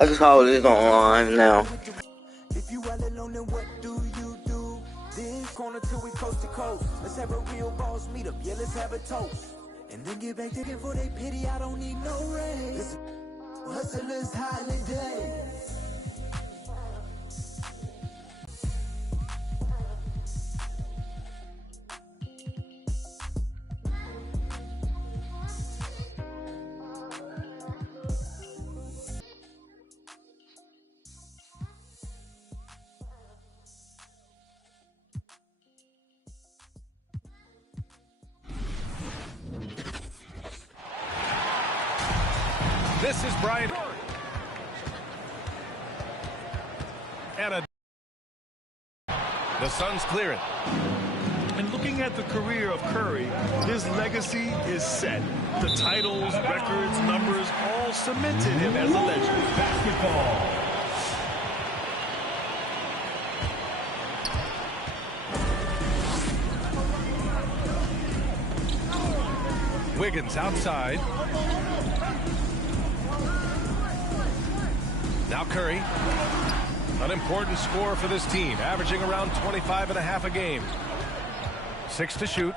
I just call this on now. If you all alone, then what do you do? This corner till we coast to coast. Let's have a real boss meet up. Yeah, let's have a toast. And then get back to it for they pity. I don't need no raise. Hustlers holiday. This is Brian. And the Suns clear it. And looking at the career of Curry, his legacy is set. The titles, records, numbers, all cemented him as a legend. Basketball. Wiggins outside. Now Curry, an important scorer for this team, averaging around 25.5 a game. 6 to shoot.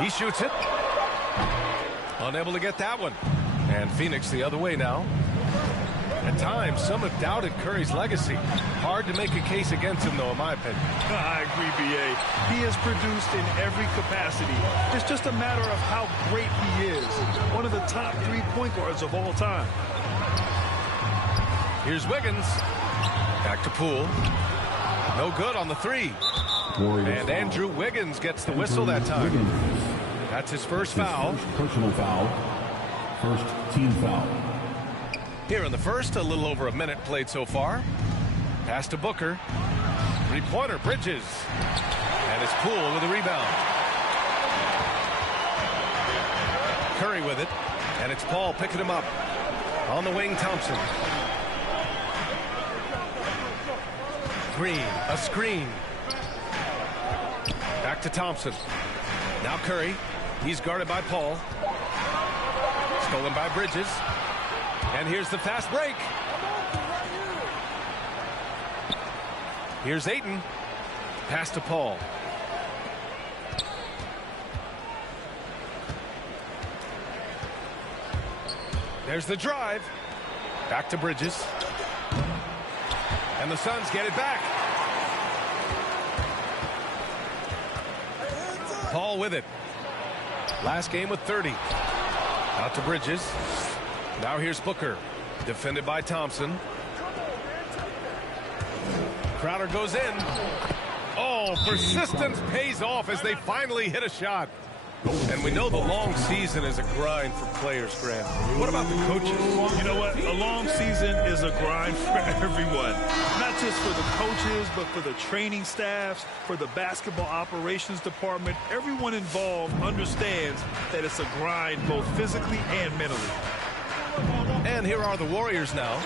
He shoots it. Unable to get that one. And Phoenix the other way now. At times, some have doubted Curry's legacy. Hard to make a case against him, though, in my opinion. I agree, B.A. He has produced in every capacity. It's just a matter of how great he is. One of the top 3 point guards of all time. Here's Wiggins. Back to Poole. No good on the 3. And Andrew Wiggins gets the whistle that time. That's his first foul. Personal foul. First team foul. Here in the first, a little over a minute played so far. Pass to Booker. 3-pointer, Bridges. And it's Poole with a rebound. Curry with it. And it's Paul picking him up. On the wing, Thompson. Green, a screen. Back to Thompson. Now Curry. He's guarded by Paul. Stolen by Bridges. And here's the fast break. Here's Ayton. Pass to Paul. There's the drive. Back to Bridges. And the Suns get it back. Paul with it. Last game with 30. Out to Bridges. Now here's Booker. Defended by Thompson. Crowder goes in. Oh, persistence pays off as they finally hit a shot. And we know the long season is a grind for players, Grant. What about the coaches? You know what? A long season is a grind for everyone. Not just for the coaches, but for the training staffs, for the basketball operations department. Everyone involved understands that it's a grind both physically and mentally. And here are the Warriors now,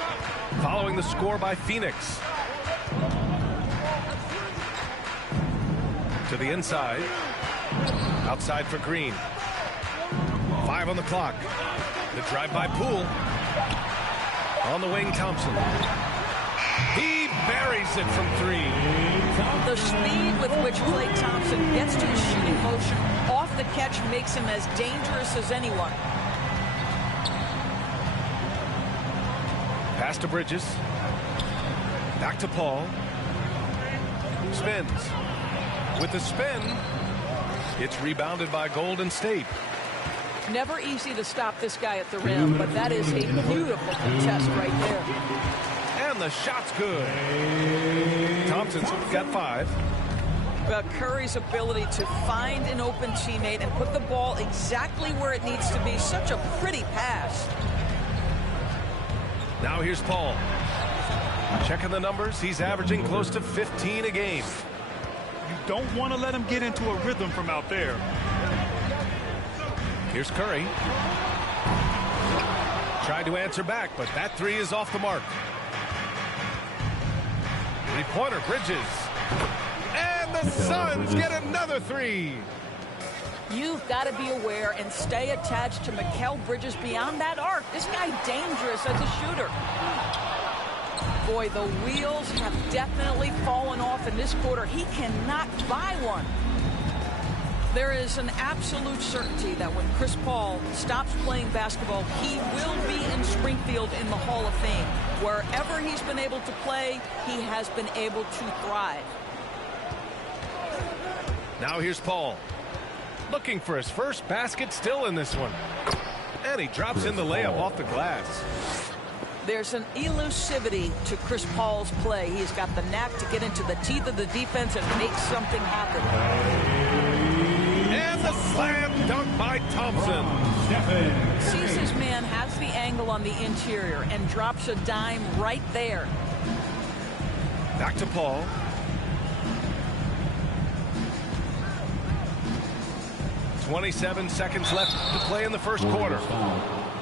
following the score by Phoenix. To the inside. Outside for Green. 5 on the clock. The drive by Poole. On the wing, Thompson. He buries it from 3. The speed with which Klay Thompson gets to his shooting motion off the catch makes him as dangerous as anyone. Pass to Bridges. Back to Paul. Spins. With the spin, it's rebounded by Golden State. Never easy to stop this guy at the rim, but that is a beautiful contest right there. And the shot's good. Thompson's got 5. Curry's ability to find an open teammate and put the ball exactly where it needs to be. Such a pretty pass. Now here's Paul. Checking the numbers. He's averaging close to 15 a game. You don't want to let him get into a rhythm from out there. Here's Curry. Tried to answer back, but that 3 is off the mark. 3-pointer, Bridges. And the Suns get another 3. You've got to be aware and stay attached to Mikal Bridges beyond that arc. This guy's dangerous as a shooter. Boy, the wheels have definitely fallen off in this quarter. He cannot buy one. There is an absolute certainty that when Chris Paul stops playing basketball, he will be in Springfield in the Hall of Fame. Wherever he's been able to play, he has been able to thrive. Now here's Paul. Looking for his first basket still in this one. And he drops in the layup off the glass. There's an elusivity to Chris Paul's play. He's got the knack to get into the teeth of the defense and make something happen. And the slam dunk by Thompson. Sees his man, has the angle on the interior, and drops a dime right there. Back to Paul. .27 seconds left to play in the first quarter.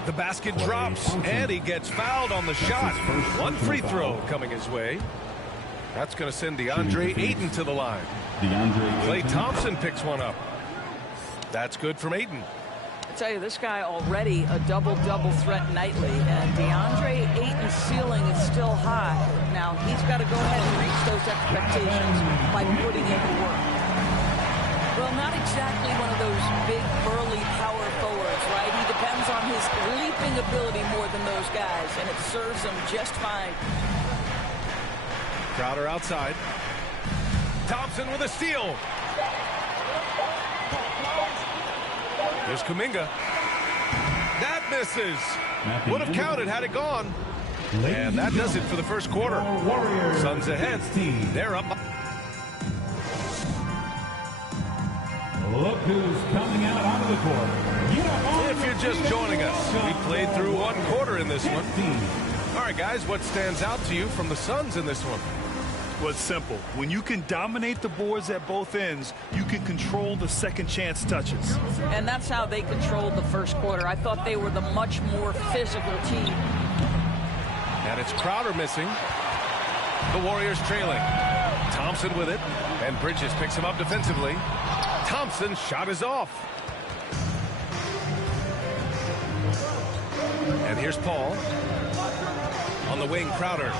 The basket drops, and he gets fouled on the shot. One free throw coming his way. That's going to send DeAndre Ayton to the line. Klay Thompson picks one up. That's good from Ayton. I tell you, this guy already a double-double threat nightly, and DeAndre Ayton's ceiling is still high. Now, he's got to go ahead and reach those expectations by putting in the work. Well, not exactly one of those big, burly power forwards, right? He depends on his leaping ability more than those guys, and it serves him just fine. Crowder outside. Thompson with a steal. Here's Kuminga. That misses. Would have counted had it gone. And that does it for the first quarter. Suns ahead. They're up. Look who's coming out onto the court. If you're just joining us, we played through one quarter in this one. All right, guys, what stands out to you from the Suns in this one? Well, it's simple. When you can dominate the boards at both ends, you can control the second chance touches. And that's how they controlled the first quarter. I thought they were the much more physical team. And it's Crowder missing. The Warriors trailing. Thompson with it. And Bridges picks him up defensively. Thompson's shot is off. And here's Paul. On the wing, Crowder.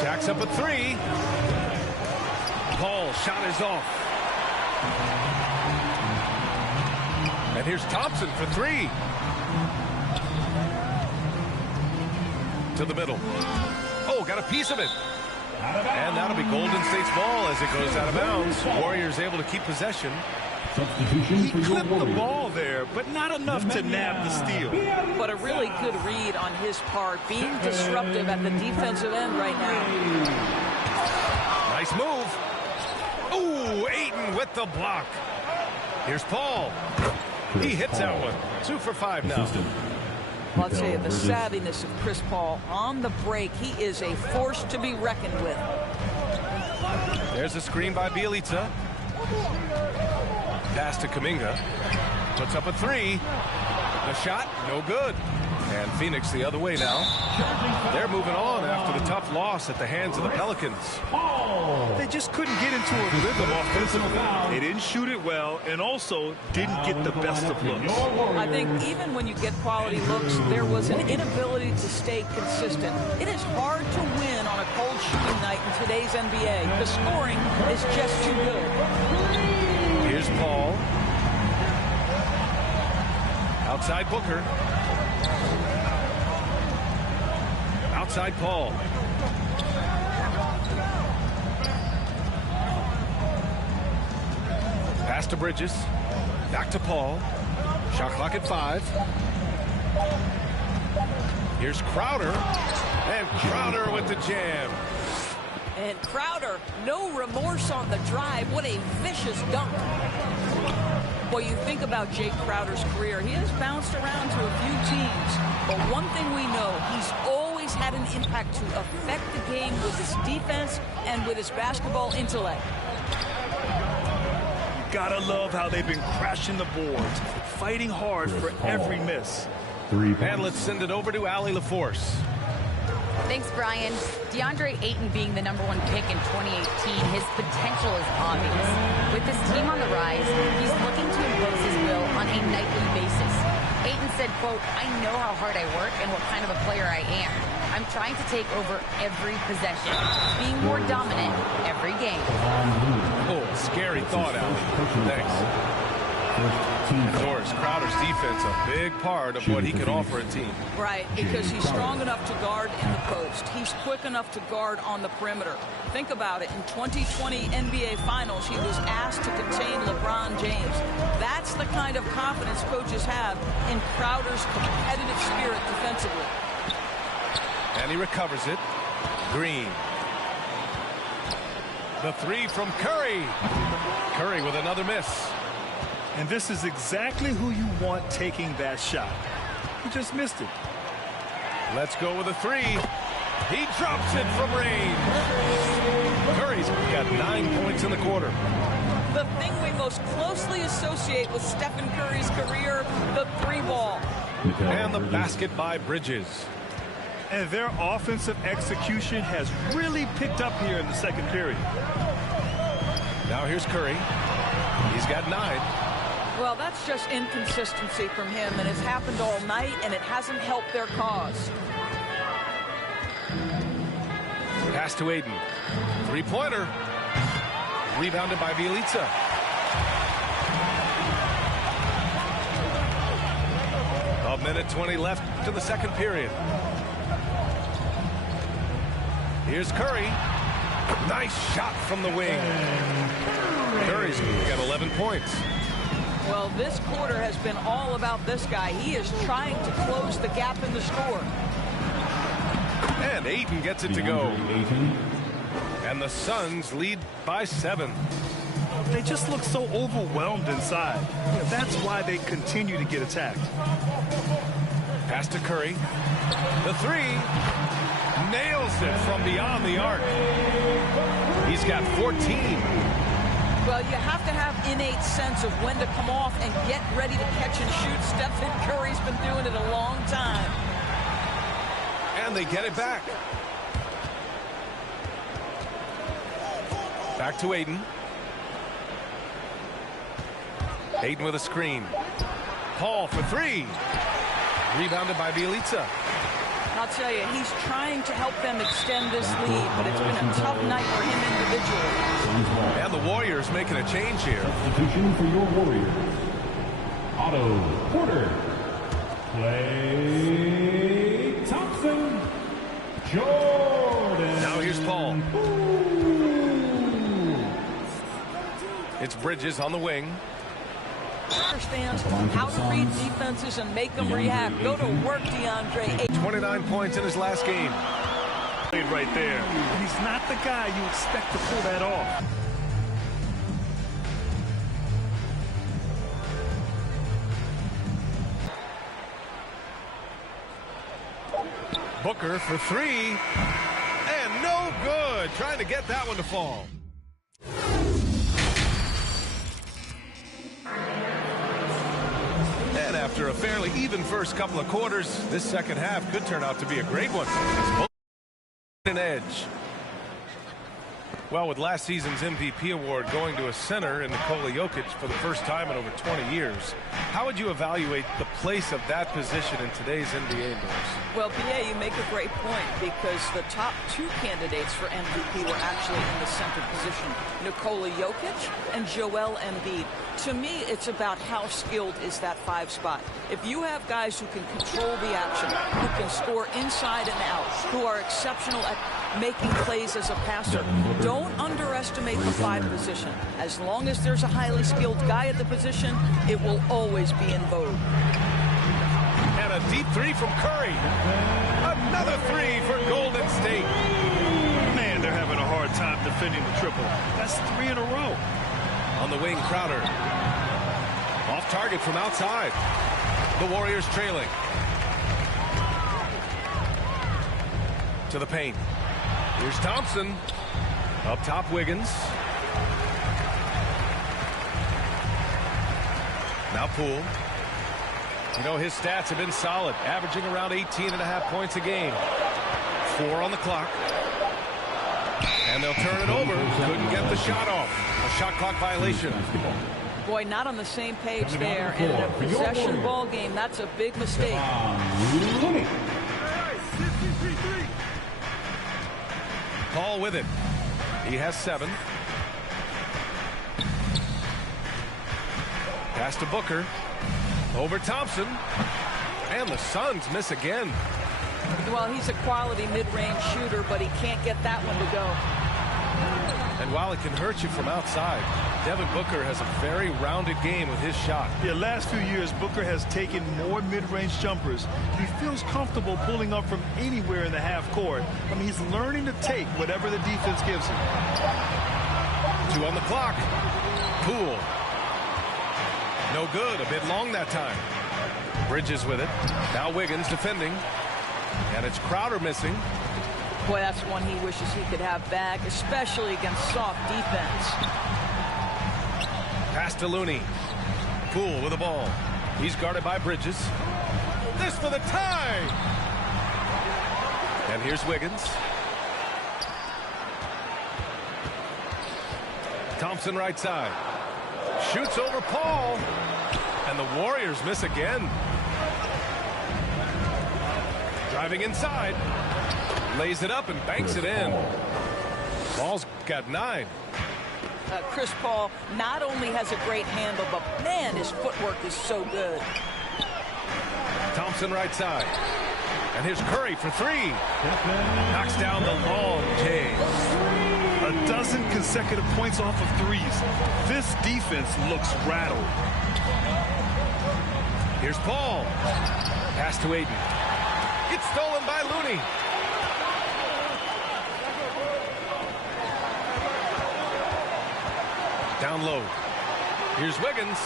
Jacks up a three. Paul, shot is off. And here's Thompson for three. To the middle. Oh, got a piece of it. And that'll be Golden State's ball as it goes out of bounds. Warriors able to keep possession. He clipped the ball there, but not enough to nab the steal. But a really good read on his part, being disruptive at the defensive end right now. Nice move. Ooh, Ayton with the block. Here's Paul. He hits that one. 2 for 5 now. I'll tell you, the savviness of Chris Paul on the break, he is a force to be reckoned with. There's a screen by Bjelica. Pass to Kuminga. Puts up a three. The shot, no good. And Phoenix the other way now. They're moving on after the tough loss at the hands of the Pelicans. They just couldn't get into a rhythm offensively. They didn't shoot it well and also didn't get the best of looks. I think even when you get quality looks, there was an inability to stay consistent. It is hard to win on a cold shooting night in today's NBA. The scoring is just too good. Here's Paul. Outside Booker. Outside Paul. Pass to Bridges. Back to Paul. Shot clock at 5. Here's Crowder. And Crowder with the jam. And Crowder, no remorse on the drive. What a vicious dunk. Boy, you think about Jake Crowder's career. He has bounced around to a few teams. But one thing we know, he's always had an impact to affect the game with his defense and with his basketball intellect. Gotta love how they've been crashing the boards, fighting hard for every miss. And let's send it over to Allie LaForce. Thanks, Brian. DeAndre Ayton being the #1 pick in 2018, his potential is obvious. With this team on the rise, he's looking to impose said, quote, "I know how hard I work and what kind of a player I am. I'm trying to take over every possession, being more dominant every game." Oh, scary thought, Alan. Thanks. Doris, Crowder's defense a big part of what he can offer a team. Right, because he's strong enough to guard in the post. He's quick enough to guard on the perimeter. Think about it. In 2020 NBA Finals, he was asked to contain LeBron James. That's the kind of confidence coaches have in Crowder's competitive spirit defensively. And he recovers it. Green. The three from Curry. Curry with another miss. And this is exactly who you want taking that shot. He just missed it. Let's go with a three. He drops it from range. Curry's got 9 points in the quarter. The thing we most closely associate with Stephen Curry's career, the three ball. And the basket by Bridges. And their offensive execution has really picked up here in the second period. Now here's Curry. He's got 9. Well, that's just inconsistency from him, and it's happened all night, and it hasn't helped their cause. Pass to Aiden. Three-pointer. Rebounded by Bjelica. A minute 20 left to the second period. Here's Curry. Nice shot from the wing. Curry's got 11 points. Well, this quarter has been all about this guy. He is trying to close the gap in the score. And Ayton gets it to go. And the Suns lead by 7. They just look so overwhelmed inside. That's why they continue to get attacked. Pass to Curry. The three. Nails it from beyond the arc. He's got 14. Well, you have to have innate sense of when to come off and get ready to catch and shoot. Stephen Curry's been doing it a long time. And they get it back. Back to Aiden. Aiden with a screen. Paul for three. Rebounded by Bjelica. I'll tell you, he's trying to help them extend this lead, but it's been a tough night for him individually. And the Warriors making a change here. Substitution for your Warriors. Otto Porter. Klay Thompson. Jordan. Now here's Paul. It's Bridges on the wing. Understands how to read defenses and make them react. Go to work, DeAndre. 29 points in his last game. Played right there. And he's not the guy you expect to pull that off. Booker for three. And no good. Trying to get that one to fall. And after a fairly even first couple of quarters, this second half could turn out to be a great one. An edge. Well, with last season's MVP award going to a center in Nikola Jokic for the first time in over 20 years, how would you evaluate the place of that position in today's NBA indoors? Well, BA, you make a great point because the top two candidates for MVP were actually in the center position, Nikola Jokic and Joel Embiid. To me, it's about how skilled is that 5 spot. If you have guys who can control the action, who can score inside and out, who are exceptional at making plays as a passer, don't underestimate the 5 position. As long as there's a highly skilled guy at the position, it will always be in vogue. And a deep three from Curry. Another three for Golden State. Man, they're having a hard time defending the triple. That's 3 in a row. On the wing, Crowder. Off target from outside. The Warriors trailing. To the paint. Here's Thompson. Up top, Wiggins. Now Poole. You know, his stats have been solid, averaging around 18.5 points a game. 4 on the clock. And they'll turn it over. Couldn't get the shot off. A shot clock violation. Boy, not on the same page there. And in a possession ball game, that's a big mistake. Paul with it. He has 7. Pass to Booker. Over Thompson. And the Suns miss again. Well, he's a quality mid-range shooter, but he can't get that one to go. And while it can hurt you from outside, Devin Booker has a very rounded game with his shot. Yeah, last few years, Booker has taken more mid-range jumpers. He feels comfortable pulling up from anywhere in the half court. I mean, he's learning to take whatever the defense gives him. 2 on the clock. Poole. No good. A bit long that time. Bridges with it. Now Wiggins defending. And it's Crowder missing. Boy, that's one he wishes he could have back, especially against soft defense. Pass to Looney. Poole with the ball. He's guarded by Bridges. This for the tie. And here's Wiggins. Thompson right side. Shoots over Paul. And the Warriors miss again. Driving inside. Lays it up and banks it in. Ball's got 9. Chris Paul not only has a great handle, but man, his footwork is so good. Thompson right side. And here's Curry for 3. Knocks down the long J. A dozen consecutive points off of threes. This defense looks rattled. Here's Paul. Pass to Ayton. It's stolen by Looney. Down low. Here's Wiggins.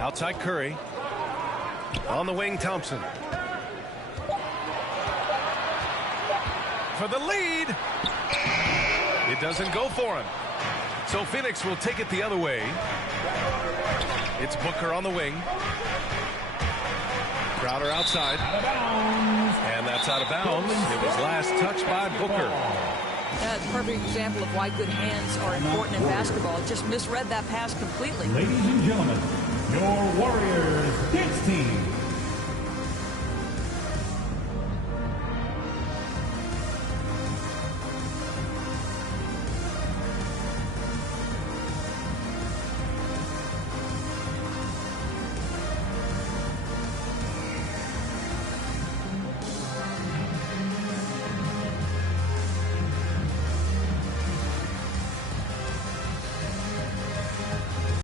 Outside Curry. On the wing, Thompson. For the lead. It doesn't go for him. So Phoenix will take it the other way. It's Booker on the wing. Crowder outside. And that's out of bounds. It was last touched by Booker. That's a perfect example of why good hands are important in basketball. Just misread that pass completely. Ladies and gentlemen, your Warriors dance team.